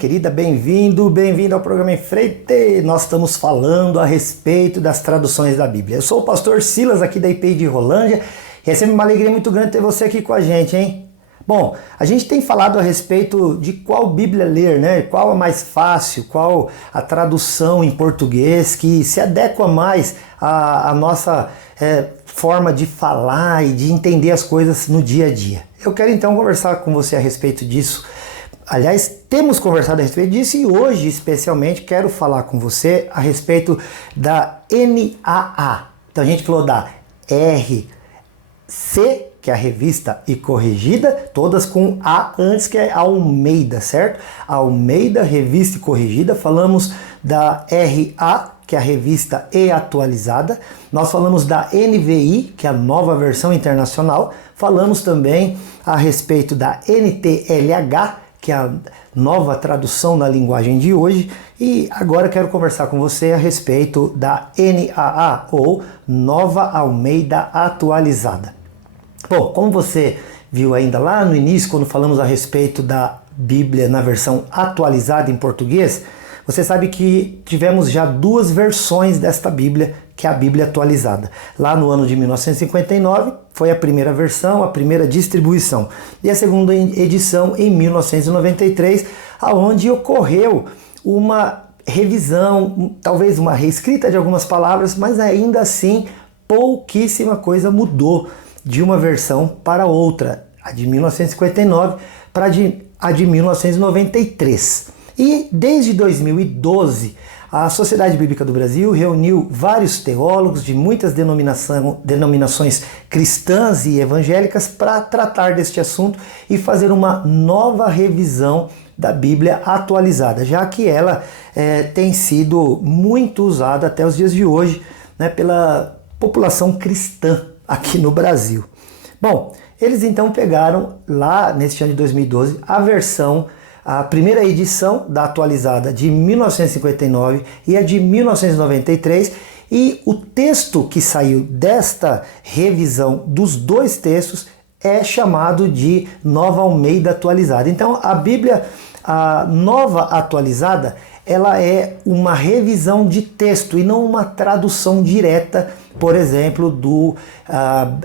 querida, bem-vindo ao programa Em Frente. Nós estamos falando a respeito das traduções da Bíblia. Eu sou o pastor Silas aqui da IPI de Rolândia e é sempre uma alegria muito grande ter você aqui com a gente, hein? Bom, a gente tem falado a respeito de qual Bíblia ler, né? Qual a mais fácil, qual a tradução em português que se adequa mais à nossa forma de falar e de entender as coisas no dia a dia. Eu quero então conversar com você a respeito disso. Aliás, temos conversado a respeito disso e hoje, especialmente, quero falar com você a respeito da NAA. Então a gente falou da RC, que é a Revista e Corrigida, todas com A antes, que é Almeida, certo? Almeida, Revista e Corrigida. Falamos da RA, que é a Revista e Atualizada. Nós falamos da NVI, que é a Nova Versão Internacional. Falamos também a respeito da NTLH, que é a nova tradução na linguagem de hoje, e agora quero conversar com você a respeito da NAA, ou Nova Almeida Atualizada. Bom, como você viu ainda lá no início, quando falamos a respeito da Bíblia na versão atualizada em português, você sabe que tivemos já duas versões desta Bíblia, que é a Bíblia atualizada. Lá no ano de 1959 foi a primeira versão, a primeira distribuição. E a segunda edição em 1993, aonde ocorreu uma revisão, talvez uma reescrita de algumas palavras, mas ainda assim pouquíssima coisa mudou de uma versão para outra, a de 1959 para a de 1993. E desde 2012, a Sociedade Bíblica do Brasil reuniu vários teólogos de muitas denominações cristãs e evangélicas para tratar deste assunto e fazer uma nova revisão da Bíblia atualizada, já que ela tem sido muito usada até os dias de hoje, né, pela população cristã aqui no Brasil. Bom, eles então pegaram lá neste ano de 2012 a primeira edição da atualizada de 1959 e a de 1993, e o texto que saiu desta revisão dos dois textos é chamado de Nova Almeida Atualizada. Então a Bíblia, a Nova Atualizada, ela é uma revisão de texto e não uma tradução direta, por exemplo, do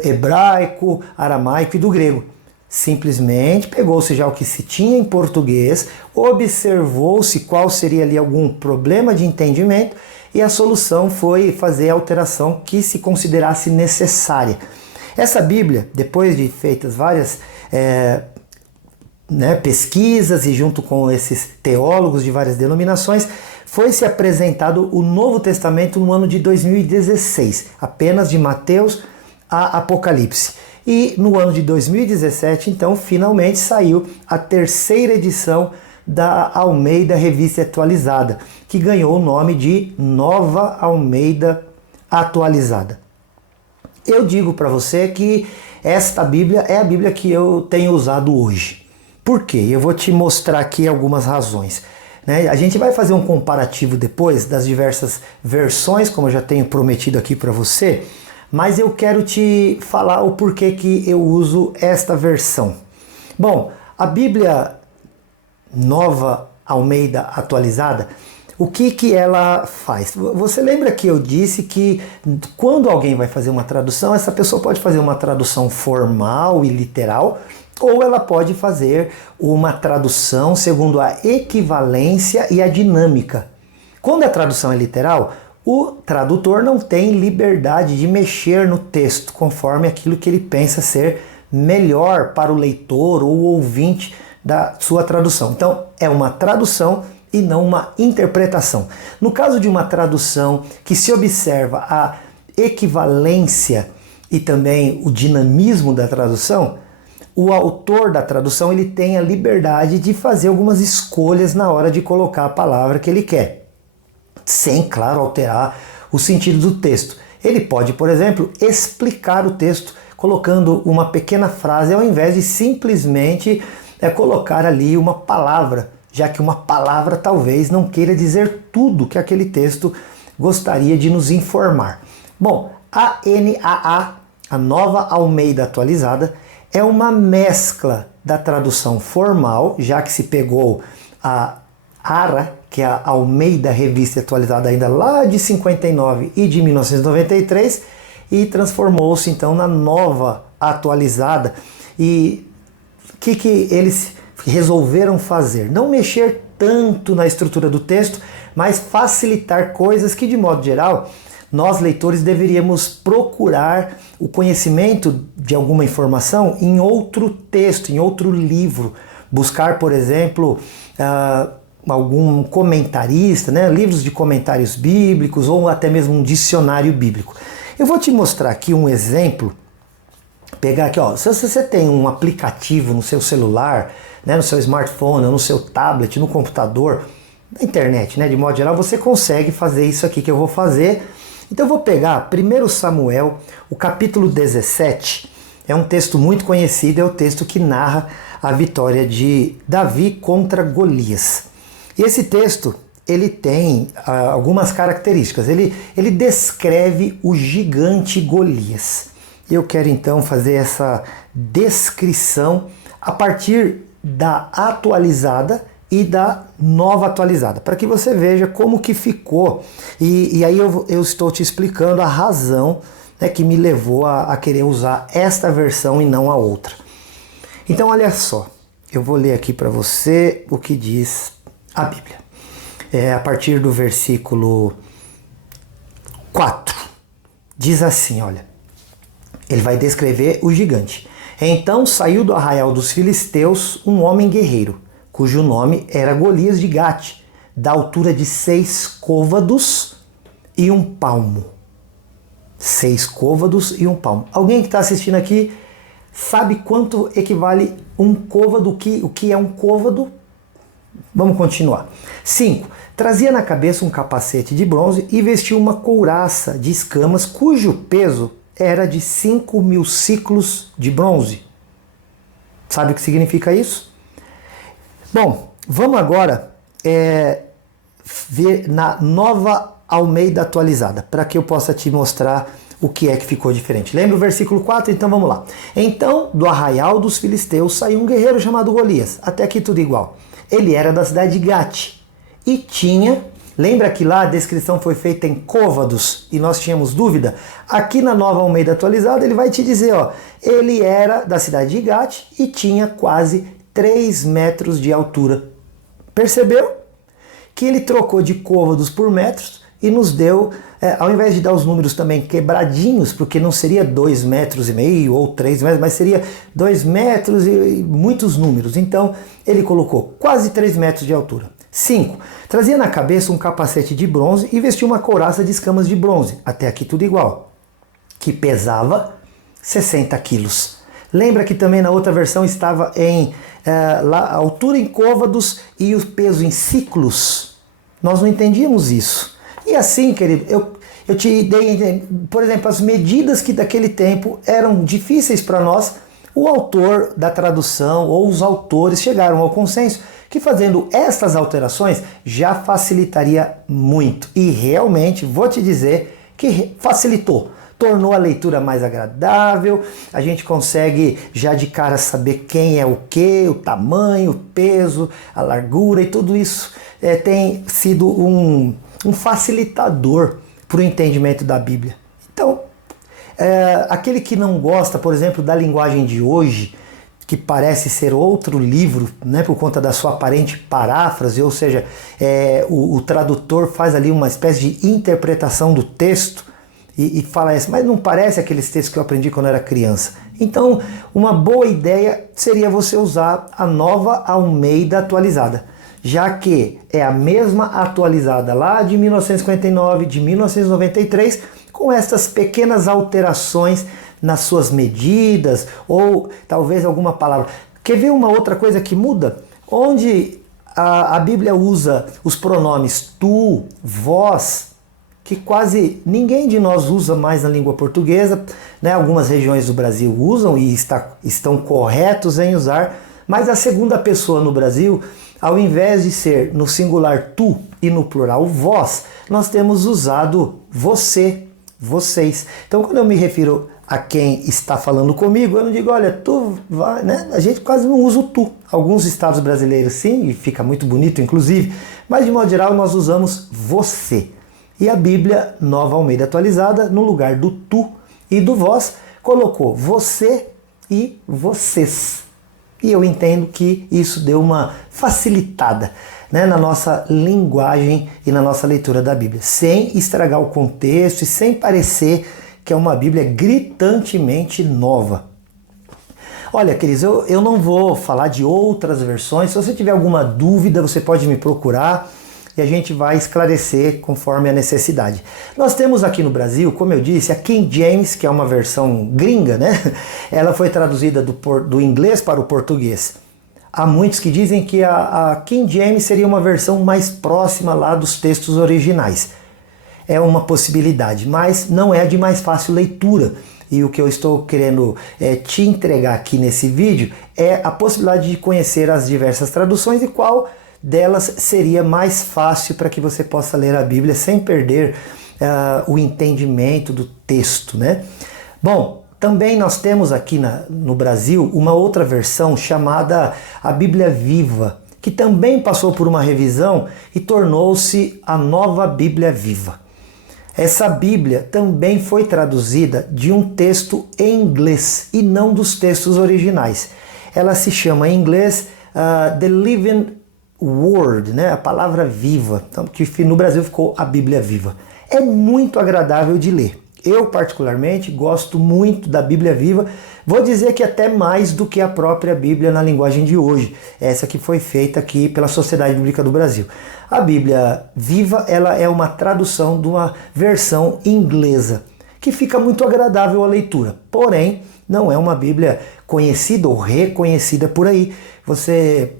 hebraico, aramaico e do grego. Simplesmente pegou-se já o que se tinha em português, observou-se qual seria ali algum problema de entendimento e a solução foi fazer a alteração que se considerasse necessária. Essa Bíblia, depois de feitas várias pesquisas e junto com esses teólogos de várias denominações, foi-se apresentado o Novo Testamento no ano de 2016, apenas de Mateus a Apocalipse. E no ano de 2017, então, finalmente saiu a terceira edição da Almeida Revista Atualizada, que ganhou o nome de Nova Almeida Atualizada. Eu digo para você que esta Bíblia é a Bíblia que eu tenho usado hoje. Por quê? Eu vou te mostrar aqui algumas razões. A gente vai fazer um comparativo depois das diversas versões, como eu já tenho prometido aqui para você, mas eu quero te falar o porquê que eu uso esta versão. Bom, a Bíblia Nova Almeida Atualizada, o que ela faz? Você lembra que eu disse que quando alguém vai fazer uma tradução, essa pessoa pode fazer uma tradução formal e literal, ou ela pode fazer uma tradução segundo a equivalência e a dinâmica. Quando a tradução é literal, o tradutor não tem liberdade de mexer no texto conforme aquilo que ele pensa ser melhor para o leitor ou ouvinte da sua tradução. Então, é uma tradução e não uma interpretação. No caso de uma tradução que se observa a equivalência e também o dinamismo da tradução, o autor da tradução ele tem a liberdade de fazer algumas escolhas na hora de colocar a palavra que ele quer, sem, claro, alterar o sentido do texto. Ele pode, por exemplo, explicar o texto colocando uma pequena frase ao invés de simplesmente colocar ali uma palavra, já que uma palavra talvez não queira dizer tudo que aquele texto gostaria de nos informar. Bom, a NAA, a Nova Almeida Atualizada, é uma mescla da tradução formal, já que se pegou a ARA, que é a Almeida Revista Atualizada ainda lá de 59 e de 1993, e transformou-se então na nova atualizada. E o que eles resolveram fazer? Não mexer tanto na estrutura do texto, mas facilitar coisas que, de modo geral, nós leitores deveríamos procurar o conhecimento de alguma informação em outro texto, em outro livro. Buscar, por exemplo, algum comentarista, né? Livros de comentários bíblicos ou até mesmo um dicionário bíblico. Eu vou te mostrar aqui um exemplo. Pegar aqui, ó, se você tem um aplicativo no seu celular, né, no seu smartphone, no seu tablet, no computador, na internet, né, de modo geral, você consegue fazer isso aqui que eu vou fazer. Então eu vou pegar 1 Samuel, o capítulo 17, é um texto muito conhecido, é o texto que narra a vitória de Davi contra Golias. E esse texto, ele tem algumas características, ele descreve o gigante Golias. Eu quero então fazer essa descrição a partir da atualizada e da nova atualizada, para que você veja como que ficou. E aí eu estou te explicando a razão, né, que me levou a querer usar esta versão e não a outra. Então olha só, eu vou ler aqui para você o que diz a Bíblia. A partir do versículo 4, diz assim, olha, ele vai descrever o gigante. Então saiu do arraial dos filisteus um homem guerreiro, cujo nome era Golias de Gate, da altura de 6 côvados e 1 palmo. 6 côvados e 1 palmo. Alguém que está assistindo aqui sabe quanto equivale um côvado? O que é um côvado? Vamos continuar. 5. Trazia na cabeça um capacete de bronze e vestia uma couraça de escamas, cujo peso era de 5.000 ciclos de bronze. Sabe o que significa isso? Bom, vamos agora ver na nova Almeida atualizada, para que eu possa te mostrar o que é que ficou diferente. Lembra o versículo 4? Então vamos lá. Então, do arraial dos filisteus saiu um guerreiro chamado Golias. Até aqui tudo igual. Ele era da cidade de Gate e tinha... Lembra que lá a descrição foi feita em côvados e nós tínhamos dúvida? Aqui na nova Almeida atualizada ele vai te dizer, ó, ele era da cidade de Gate e tinha quase 3 metros de altura. Percebeu? Que ele trocou de côvados por metros e nos deu, ao invés de dar os números também quebradinhos, porque não seria 2,5 metros ou 3 metros, mas seria 2 metros e muitos números. Então ele colocou quase 3 metros de altura. 5. Trazia na cabeça um capacete de bronze e vestia uma couraça de escamas de bronze, até aqui tudo igual, que pesava 60 quilos. Lembra que também na outra versão estava a altura em côvados e o peso em ciclos? Nós não entendíamos isso. E assim, querido, eu te dei, por exemplo, as medidas que daquele tempo eram difíceis para nós. O autor da tradução ou os autores chegaram ao consenso que fazendo estas alterações já facilitaria muito. E realmente, vou te dizer que facilitou. Tornou a leitura mais agradável, a gente consegue já de cara saber quem é o que, o tamanho, o peso, a largura e tudo isso tem sido um facilitador para o entendimento da Bíblia. Então, aquele que não gosta, por exemplo, da linguagem de hoje, que parece ser outro livro, né, por conta da sua aparente paráfrase, ou seja, o tradutor faz ali uma espécie de interpretação do texto e fala isso, mas não parece aqueles textos que eu aprendi quando eu era criança. Então, uma boa ideia seria você usar a nova Almeida atualizada, já que é a mesma atualizada lá de 1959, de 1993, com essas pequenas alterações nas suas medidas, ou talvez alguma palavra. Quer ver uma outra coisa que muda? Onde a Bíblia usa os pronomes tu, vós, que quase ninguém de nós usa mais na língua portuguesa, né? Algumas regiões do Brasil usam e estão corretos em usar, mas a segunda pessoa no Brasil, ao invés de ser no singular tu e no plural vós, nós temos usado você, vocês. Então, quando eu me refiro a quem está falando comigo, eu não digo, olha, tu vai, né? A gente quase não usa o tu. Alguns estados brasileiros sim, e fica muito bonito inclusive, mas de modo geral nós usamos você. E a Bíblia Nova Almeida Atualizada, no lugar do tu e do vós, colocou você e vocês. E eu entendo que isso deu uma facilitada, né, na nossa linguagem e na nossa leitura da Bíblia, sem estragar o contexto e sem parecer que é uma Bíblia gritantemente nova. Olha, queridos, eu não vou falar de outras versões. Se você tiver alguma dúvida, você pode me procurar e a gente vai esclarecer conforme a necessidade. Nós temos aqui no Brasil, como eu disse, a King James, que é uma versão gringa, né? Ela foi traduzida do inglês para o português. Há muitos que dizem que a King James seria uma versão mais próxima lá dos textos originais. É uma possibilidade, mas não é de mais fácil leitura. E o que eu estou querendo te entregar aqui nesse vídeo é a possibilidade de conhecer as diversas traduções e qual delas seria mais fácil para que você possa ler a Bíblia sem perder o entendimento do texto, né? Bom, também nós temos aqui no Brasil uma outra versão chamada a Bíblia Viva, que também passou por uma revisão e tornou-se a Nova Bíblia Viva. Essa Bíblia também foi traduzida de um texto em inglês e não dos textos originais. Ela se chama em inglês The Living Word, né? A palavra viva, então, que no Brasil ficou a Bíblia Viva. É muito agradável de ler. Eu particularmente gosto muito da Bíblia Viva, vou dizer que até mais do que a própria Bíblia na linguagem de hoje, essa que foi feita aqui pela Sociedade Bíblica do Brasil. A Bíblia Viva, ela é uma tradução de uma versão inglesa, que fica muito agradável à leitura, porém não é uma Bíblia conhecida ou reconhecida por aí. Você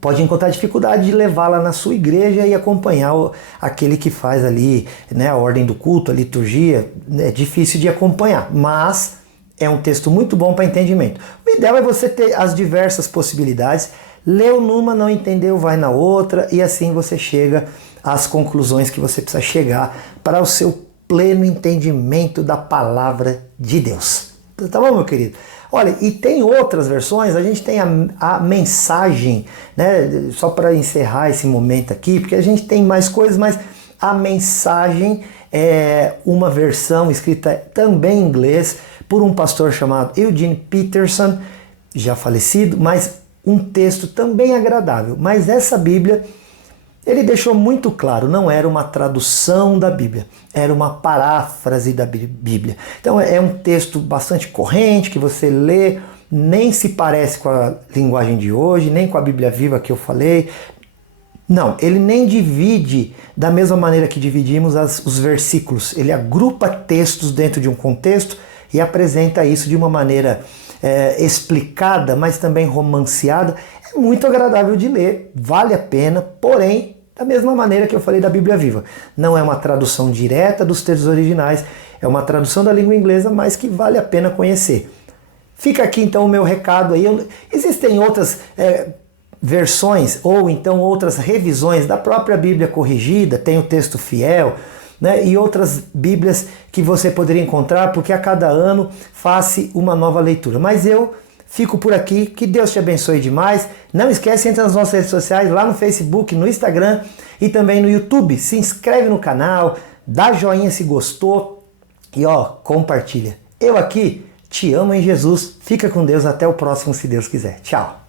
pode encontrar dificuldade de levá-la na sua igreja e acompanhar aquele que faz ali, né, a ordem do culto, a liturgia. É difícil de acompanhar, mas é um texto muito bom para entendimento. O ideal é você ter as diversas possibilidades, leu numa, não entendeu, vai na outra, e assim você chega às conclusões que você precisa chegar para o seu pleno entendimento da palavra de Deus. Tá bom, meu querido? Olha, e tem outras versões, a gente tem a mensagem, né? Só para encerrar esse momento aqui, porque a gente tem mais coisas, mas a mensagem é uma versão escrita também em inglês por um pastor chamado Eugene Peterson, já falecido, mas um texto também agradável. Mas essa Bíblia, ele deixou muito claro, não era uma tradução da Bíblia, era uma paráfrase da Bíblia. Então é um texto bastante corrente, que você lê, nem se parece com a linguagem de hoje, nem com a Bíblia Viva que eu falei. Não, ele nem divide da mesma maneira que dividimos os versículos. Ele agrupa textos dentro de um contexto e apresenta isso de uma maneira explicada, mas também romanceada. É muito agradável de ler, vale a pena, porém, da mesma maneira que eu falei da Bíblia Viva. Não é uma tradução direta dos textos originais, é uma tradução da língua inglesa, mas que vale a pena conhecer. Fica aqui então o meu recado aí. Existem outras versões ou então outras revisões da própria Bíblia corrigida, tem o texto fiel, né, e outras Bíblias que você poderia encontrar, porque a cada ano faça uma nova leitura. Mas eu fico por aqui, que Deus te abençoe demais. Não esquece, entra nas nossas redes sociais, lá no Facebook, no Instagram e também no YouTube. Se inscreve no canal, dá joinha se gostou e compartilha. Eu aqui te amo em Jesus. Fica com Deus, até o próximo, se Deus quiser. Tchau.